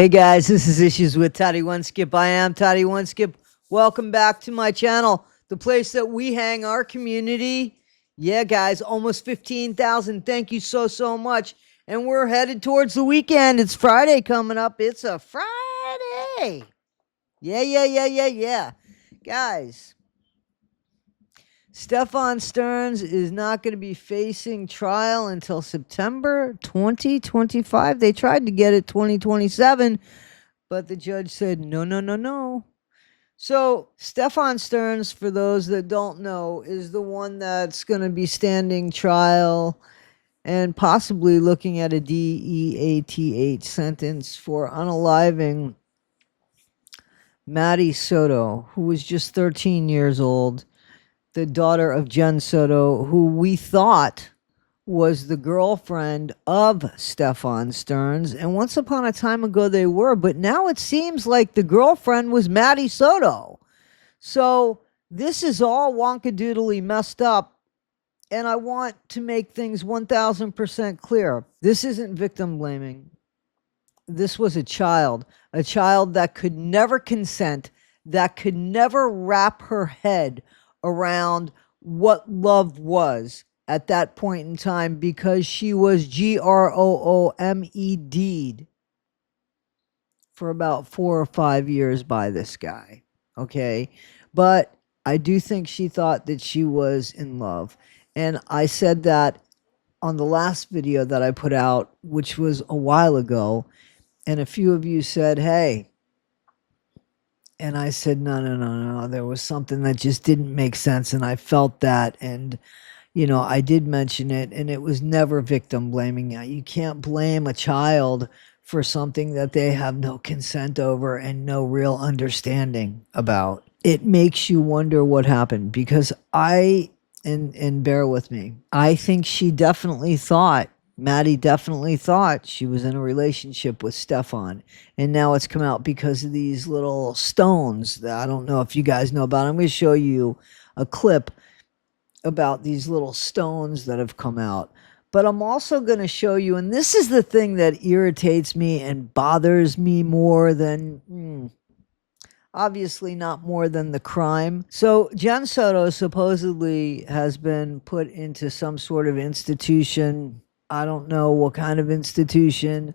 Hey guys, this is Issues with Toddy One Skip. I am Toddy One Skip. Welcome back to my channel, the place that we hang our community. Yeah, guys, almost 15,000. Thank you so much. And we're headed towards the weekend. It's Friday coming up. It's a Friday. Yeah. Guys, Stefan Stearns is not going to be facing trial until September 2025. They tried to get it 2027. But the judge said, no. So, Stefan Stearns, for those that don't know, is the one that's going to be standing trial and possibly looking at a DEATH sentence for unaliving Maddie Soto, who was just 13 years old, the daughter of Jen Soto, who we thought was the girlfriend of Stefan Stearns. And once upon a time ago they were, but now it seems like the girlfriend was Maddie Soto. So this is all wonkadoodly messed up. And I want to make things 1000% clear. This isn't victim blaming. This was a child that could never consent, that could never wrap her head around what love was at that point in time, because she was groomed for about 4 or 5 years by this guy. Okay. But I do think she thought that she was in love. And I said that on the last video that I put out, which was a while ago. And a few of you said, hey. And I said, no. There was something that just didn't make sense. And I felt that. And, I did mention it. And it was never victim blaming. You can't blame a child for something that they have no consent over and no real understanding about. It makes you wonder what happened, because and bear with me, I think Maddie definitely thought she was in a relationship with Stefan. And now it's come out because of these little stones that I don't know if you guys know about. I'm going to show you a clip about these little stones that have come out. But I'm also going to show you, and this is the thing that irritates me and bothers me more than, obviously not more than the crime. So Jen Soto supposedly has been put into some sort of institution. I don't know what kind of institution.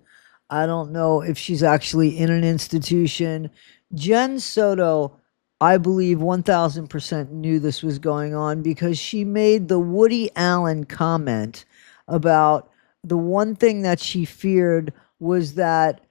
I don't know if she's actually in an institution. Jen Soto, I believe 1000% knew this was going on, because she made the Woody Allen comment about the one thing that she feared was that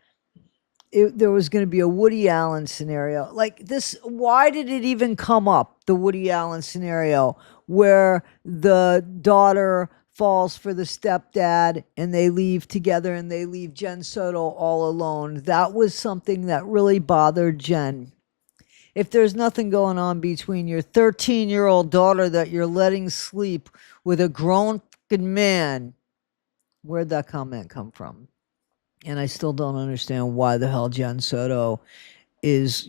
there was going to be a Woody Allen scenario like this. Why did it even come up, the Woody Allen scenario, where the daughter falls for the stepdad and they leave together and they leave Jen Soto all alone? That was something that really bothered Jen. If there's nothing going on between your 13-year-old daughter that you're letting sleep with a grown man, where'd that comment come from? And I still don't understand why the hell Jen Soto is,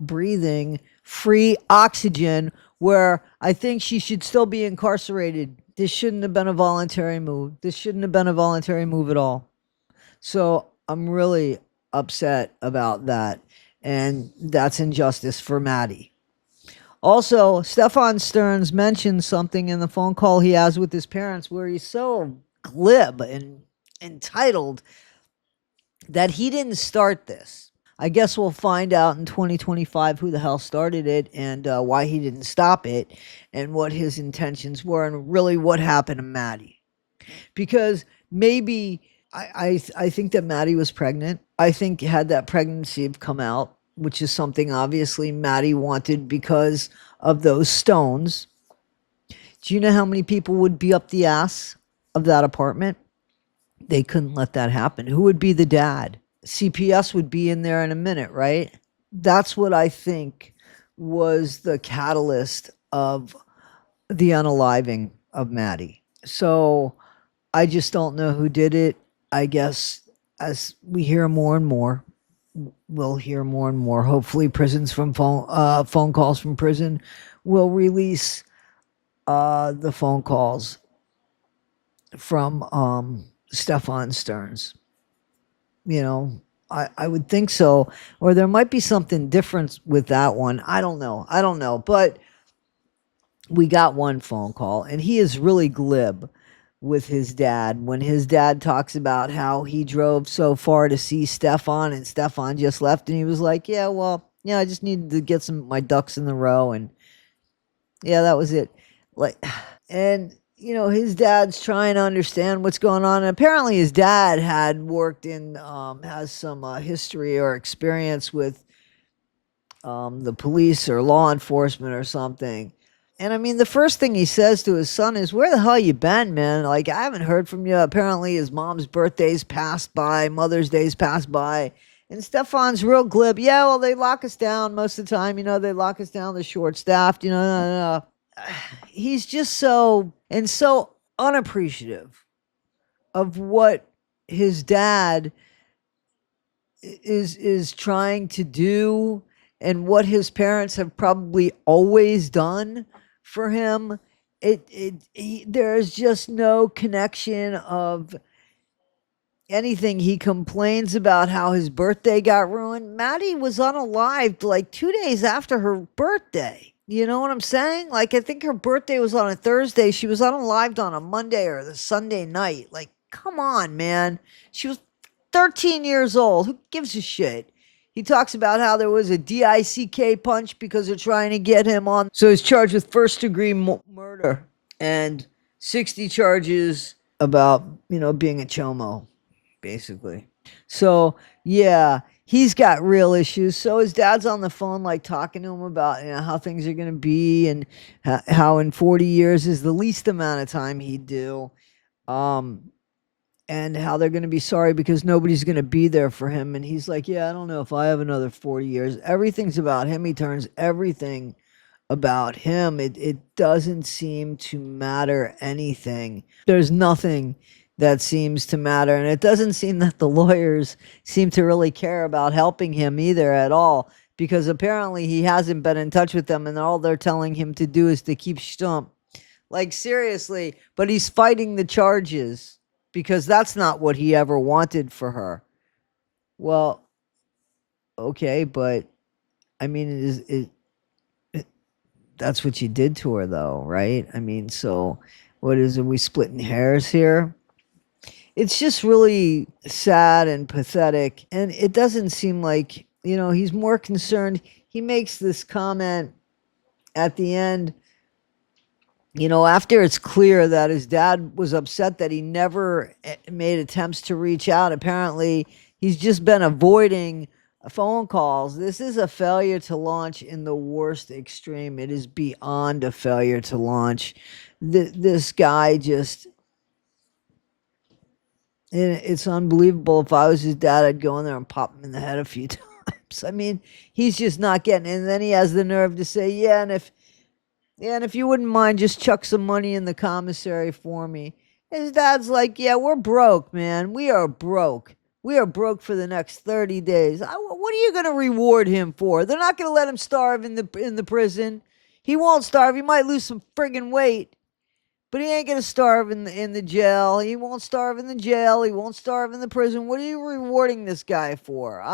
breathing free oxygen, where I think she should still be incarcerated. This shouldn't have been a voluntary move. This shouldn't have been a voluntary move at all. So I'm really upset about that. And that's injustice for Maddie. Also, Stefan Stearns mentioned something in the phone call he has with his parents where he's so glib and entitled that he didn't start this. I guess we'll find out in 2025 who the hell started it, and why he didn't stop it, and what his intentions were, and really what happened to Maddie. Because maybe I think that Maddie was pregnant. I think had that pregnancy have come out, which is something obviously Maddie wanted because of those stones. Do you know how many people would be up the ass of that apartment? They couldn't let that happen. Who would be the dad? CPS would be in there in a minute, right? That's what I think was the catalyst of the unaliving of Maddie. So I just don't know who did it. I guess as we hear more and more, we'll hear more and more. Hopefully, prisons from phone calls from prison will release the phone calls from Stefan Stearns. I would think so. Or there might be something different with that one. I don't know. I don't know. But we got one phone call, and he is really glib with his dad when his dad talks about how he drove so far to see Stefan, and Stefan just left, and he was like, yeah, well, yeah, I just needed to get some my ducks in the row, and yeah, that was it. Like, and his dad's trying to understand what's going on, and apparently his dad had worked in has some history or experience with the police or law enforcement or something. And I mean, the first thing he says to his son is, "Where the hell you been, man? Like, I haven't heard from you." Apparently, his mom's birthday's passed by, Mother's Day's passed by. And Stefan's real glib. Yeah, well, they lock us down most of the time. They lock us down. They're short staffed. No. He's just so unappreciative of what his dad is trying to do and what his parents have probably always done for him. There's just no connection of anything. He complains about how his birthday got ruined. Maddie was unalived like 2 days after her birthday. You know what I'm saying? Like, I think her birthday was on a Thursday. She was unalived on a Monday or the Sunday night. Like, come on, man. She was 13 years old. Who gives a shit? He talks about how there was a DICK punch because they're trying to get him on. So he's charged with first-degree murder and 60 charges about, being a chomo, basically. So, yeah, he's got real issues. So his dad's on the phone, like, talking to him about how things are going to be, and how in 40 years is the least amount of time he'd do. And how they're going to be sorry because nobody's going to be there for him. And he's like, yeah, I don't know if I have another 40 years. Everything's about him. He turns everything about him. It doesn't seem to matter anything. There's nothing that seems to matter. And it doesn't seem that the lawyers seem to really care about helping him either at all, because apparently he hasn't been in touch with them, and all they're telling him to do is to keep stump. Like, seriously, but he's fighting the charges because that's not what he ever wanted for her. Well, okay, but I mean, that's what you did to her, though, right? I mean, so what is it? Are we splitting hairs here? It's just really sad and pathetic, and it doesn't seem like, he's more concerned. He makes this comment at the end, after it's clear that his dad was upset that he never made attempts to reach out. Apparently, he's just been avoiding phone calls. This is a failure to launch in the worst extreme. It is beyond a failure to launch. This guy just, it's unbelievable. If I was his dad, I'd go in there and pop him in the head a few times. I mean, he's just not getting it. And then he has the nerve to say, yeah, and if you wouldn't mind, just chuck some money in the commissary for me. His dad's like, yeah, we're broke, man. We are broke. We are broke for the next 30 days. What are you going to reward him for? They're not going to let him starve in the prison. He won't starve. He might lose some friggin' weight, but he ain't going to starve in the jail. He won't starve in the jail. He won't starve in the prison. What are you rewarding this guy for?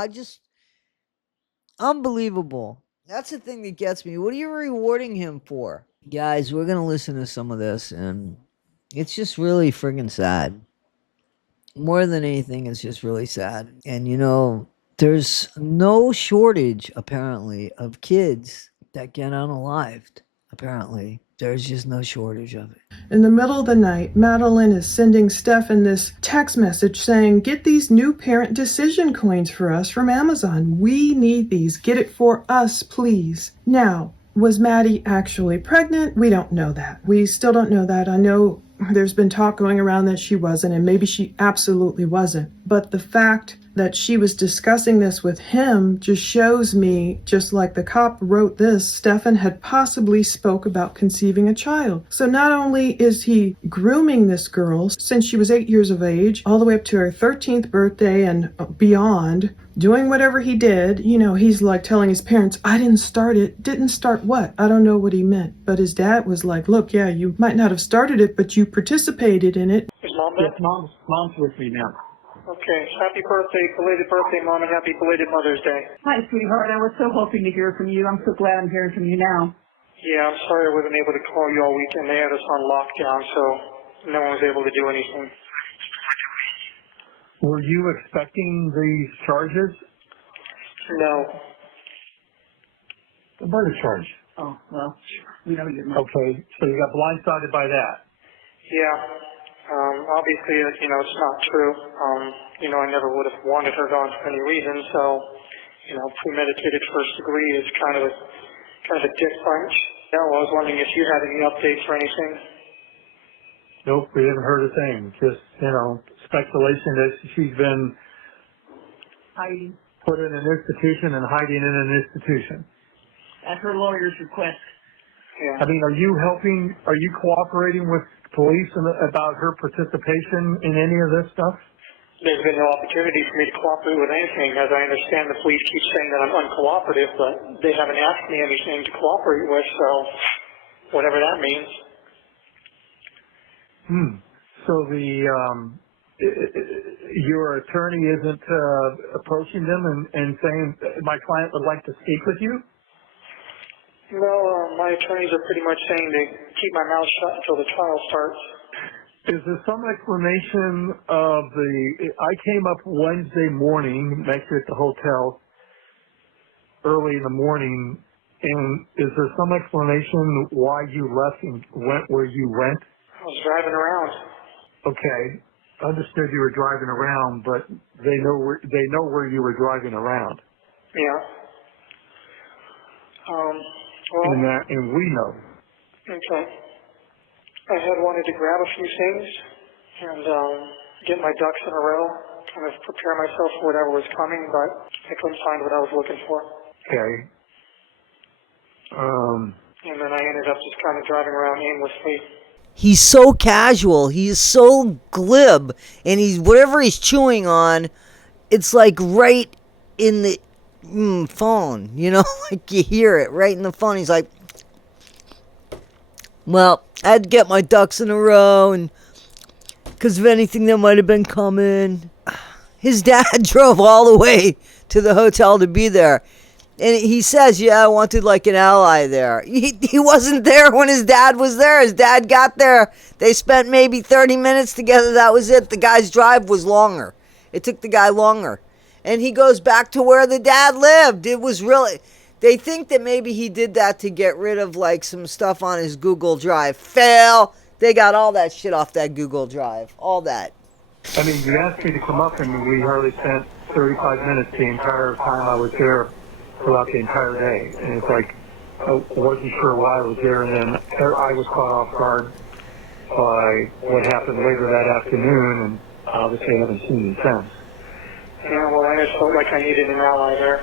Unbelievable. That's the thing that gets me. What are you rewarding him for? Guys, we're going to listen to some of this, and it's just really friggin' sad. More than anything, it's just really sad. And, there's no shortage, apparently, of kids that get unalived. Apparently. There's just no shortage of it. In the middle of the night, Madeline is sending Stefan this text message saying, get these new parent decision coins for us from Amazon. We need these. Get it for us, please. Now, was Maddie actually pregnant? We don't know that. We still don't know that. I know there's been talk going around that she wasn't, and maybe she absolutely wasn't. But the fact that she was discussing this with him just shows me, just like the cop wrote this, Stefan had possibly spoke about conceiving a child. So not only is he grooming this girl since she was 8 years of age, all the way up to her 13th birthday and beyond, doing whatever he did, he's like telling his parents, I didn't start it. Didn't start what? I don't know what he meant. But his dad was like, look, yeah, you might not have started it, but you participated in it. Mom's with me now. Okay. Happy birthday, belated birthday, Mom, and happy belated Mother's Day. Hi, sweetheart. I was so hoping to hear from you. I'm so glad I'm hearing from you now. Yeah, I'm sorry I wasn't able to call you all weekend. They had us on lockdown, so no one was able to do anything. Were you expecting these charges? No. The murder charge. Oh, well, we know you're not. Okay, so you got blindsided by that. Yeah. Obviously, it's not true. I never would have wanted her gone for any reason, so, premeditated first degree is kind of a dick punch. Yeah, well, I was wondering if you had any updates or anything. Nope, we haven't heard a thing. Just, speculation that she's been Hiding put in an institution and hiding in an institution. at her lawyer's request. Yeah. I mean, are you cooperating with police about her participation in any of this stuff? There's been no opportunity for me to cooperate with anything. As I understand, the police keep saying that I'm uncooperative, but they haven't asked me anything to cooperate with, so whatever that means. So your attorney isn't approaching them and saying, my client would like to speak with you? No, my attorneys are pretty much saying to keep my mouth shut until the trial starts. Is there some explanation of I came up Wednesday morning, actually at the hotel, early in the morning, and is there some explanation why you left and went where you went? I was driving around. Okay, understood you were driving around, but they know where you were driving around. Yeah. And we know. Okay. I had wanted to grab a few things and get my ducks in a row, kind of prepare myself for whatever was coming, but I couldn't find what I was looking for. Okay. And then I ended up just kind of driving around aimlessly. He's so casual. He's so glib. And whatever he's chewing on, it's like right in the phone. Like you hear it right in the phone. He's like, well, I had to get my ducks in a row, and because of anything that might have been coming. His dad drove all the way to the hotel to be there. And he says, yeah, I wanted like an ally there. He wasn't there when his dad was there. His dad got there. They spent maybe 30 minutes together. That was it. The guy's drive was longer. It took the guy longer. And he goes back to where the dad lived. It was really... They think that maybe he did that to get rid of like some stuff on his Google Drive. Fail. They got all that shit off that Google Drive. All that. I mean, you asked me to come up, and we hardly spent 35 minutes the entire time I was there throughout the entire day. And it's like, I wasn't sure why I was there, and then I was caught off guard by what happened later that afternoon, and obviously I haven't seen you since. Yeah, well, I just felt like I needed an ally there.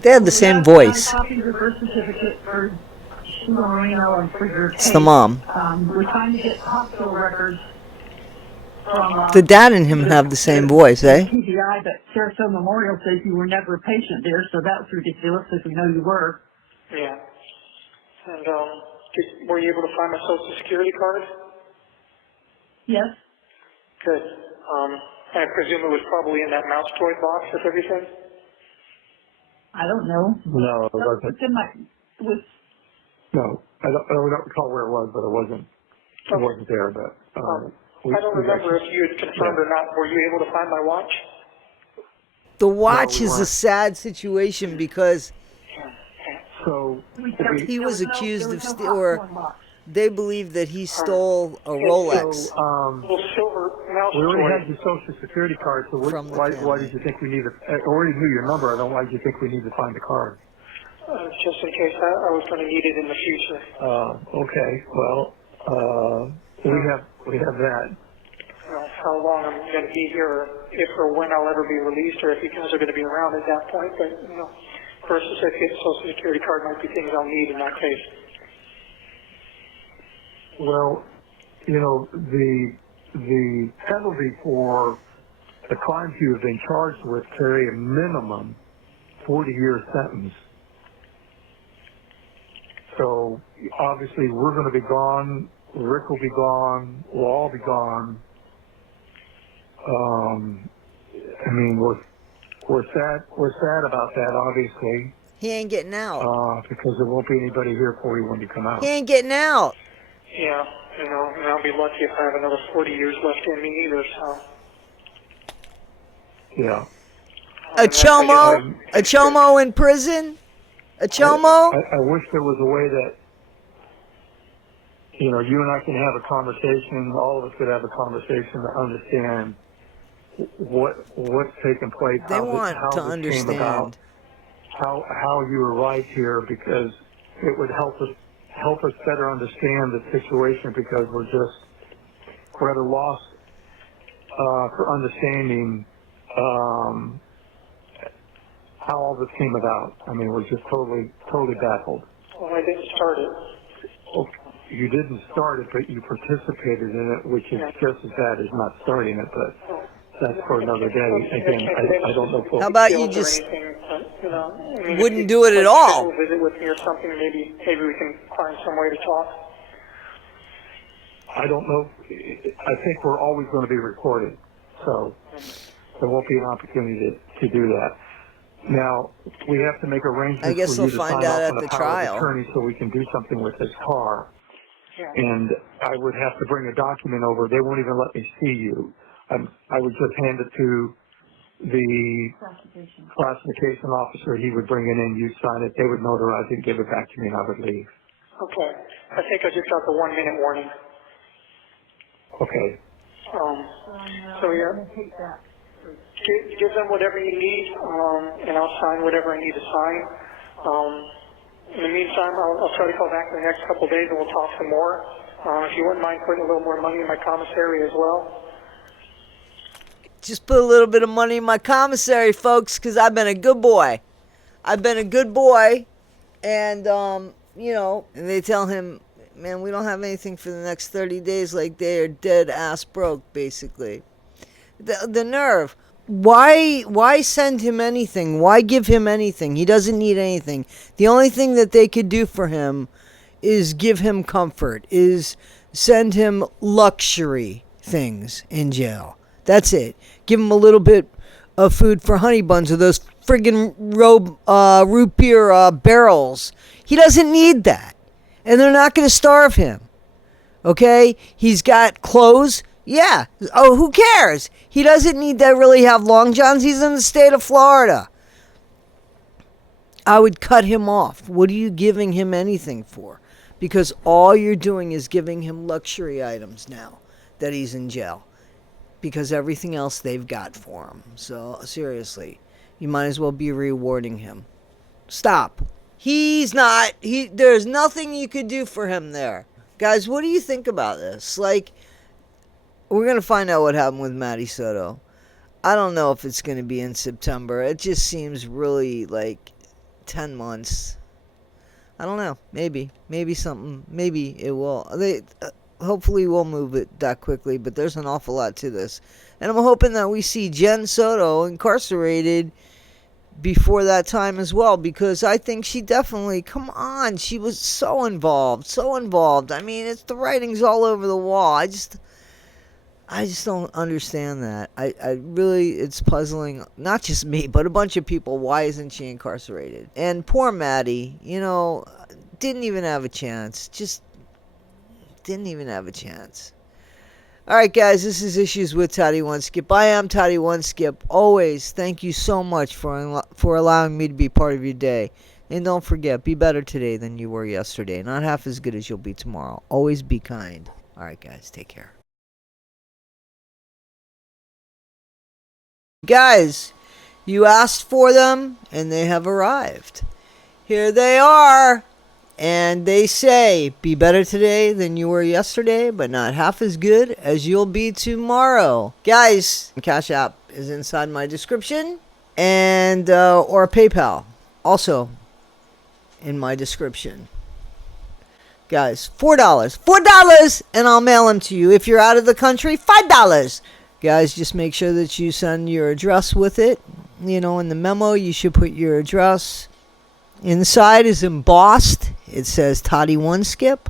They had the same voice. Copy of your birth certificate for Sheila Marino and for your case. It's the mom. We're trying to get hospital records from... The dad and him have the same voice, eh? TBI, but Sarasota Memorial says you were never a patient there, so that's ridiculous because we know you were. Yeah. And, were you able to find my Social Security card? Yes. Good. I presume it was probably in that mouse toy box with everything? I don't know. No, it wasn't. It's in my... No, I don't recall where it was, but it wasn't. It wasn't there, but... I don't remember if you had confirmed or not. Were you able to find my watch? The watch is a sad situation because So he was accused of or they believe that he stole a Rolex. Little silver mouse we already toy. had your Social Security card, so From the why family. did you think we needed... I already knew your number. I don't know why you think we need to find the card. Just in case I was going to need it in the future. Okay. Well, we have that. How long I'm going to be here, or if or when I'll ever be released, or if you guys are going to be around at that point. But, birth certificate, Social Security card might be things I'll need in that case. Well, the penalty for the crimes you have been charged with carry a minimum 40-year sentence. So obviously we're going to be gone. Rick will be gone. We'll all be gone. I mean, we're sad about that, obviously, He ain't getting out. because there won't be anybody here for you when you come out. He ain't getting out. Yeah, and I'll be lucky if I have another 40 years left in me either, so. Yeah. A chomo? A chomo in prison? A chomo? I wish there was a way that, you and I can have a conversation, all of us could have a conversation to understand what's taking place, They want to this came about, understand. how you arrived here, because it would help us better understand the situation, because we're at a loss for understanding how all this came about. I mean, we're just totally baffled. Well, I didn't start it. Well, you didn't start it, but you participated in it, which is just as bad as not starting it, but that's for another day. Again, I don't know. How about you just wouldn't if do it at all? You'll visit with me or something, maybe we can find some way to talk. I don't know. I think we're always going to be recorded, so there won't be an opportunity to do that. Now, we have to make arrangements I guess for we'll you to find sign out off at on the a power trial. of attorney so we can do something with this car. Yeah. And I would have to bring a document over. They won't even let me see you. I would just hand it to the classification officer. He would bring it in, you sign it, they would notarize it, give it back to me, and I would leave. Okay. I think I just got the 1 minute warning. Okay. So yeah. Give them whatever you need, and I'll sign whatever I need to sign. In the meantime, I'll try to call back in the next couple of days and we'll talk some more. If you wouldn't mind putting a little more money in my commissary as well. Just put a little bit of money in my commissary, folks, because I've been a good boy. I've been a good boy. And, and they tell him, man, we don't have anything for the next 30 days. Like, they are dead ass broke, basically. The nerve. Why send him anything? Why give him anything? He doesn't need anything. The only thing that they could do for him is give him comfort, is send him luxury things in jail. That's it. Give him a little bit of food for honey buns or those friggin' root beer barrels. He doesn't need that. And they're not going to starve him. Okay? He's got clothes. Yeah. Oh, who cares? He doesn't need to really have long johns. He's in the state of Florida. I would cut him off. What are you giving him anything for? Because all you're doing is giving him luxury items now that he's in jail. Because everything else they've got for him. So, seriously, you might as well be rewarding him. Stop. There's nothing you could do for him there. Guys, what do you think about this? Like, we're going to find out what happened with Maddie Soto. I don't know if it's going to be in September. It just seems really like 10 months. I don't know. Maybe something. Maybe it will. Hopefully we'll move it that quickly, but there's an awful lot to this. And I'm hoping that we see Jen Soto incarcerated before that time as well, because I think she definitely, come on, she was so involved. I mean, it's the writing's all over the wall. I just don't understand that. I really, it's puzzling, not just me, but a bunch of people. Why isn't she incarcerated? And poor Maddie, didn't even have a chance. Just didn't even have a chance. All right, guys, this is Issues with Toddy One Skip. I am Toddy One Skip. Always, thank you so much for allowing me to be part of your day. And don't forget, be better today than you were yesterday. Not half as good as you'll be tomorrow. Always be kind. All right, guys, take care. Guys, you asked for them, and they have arrived. Here they are. And they say, be better today than you were yesterday, but not half as good as you'll be tomorrow. Guys, Cash App is inside my description, and or PayPal, also in my description. Guys, $4, and I'll mail them to you. If you're out of the country, $5. Guys, just make sure that you send your address with it. In the memo, you should put your address. Inside is embossed. It says Toddy One Skip.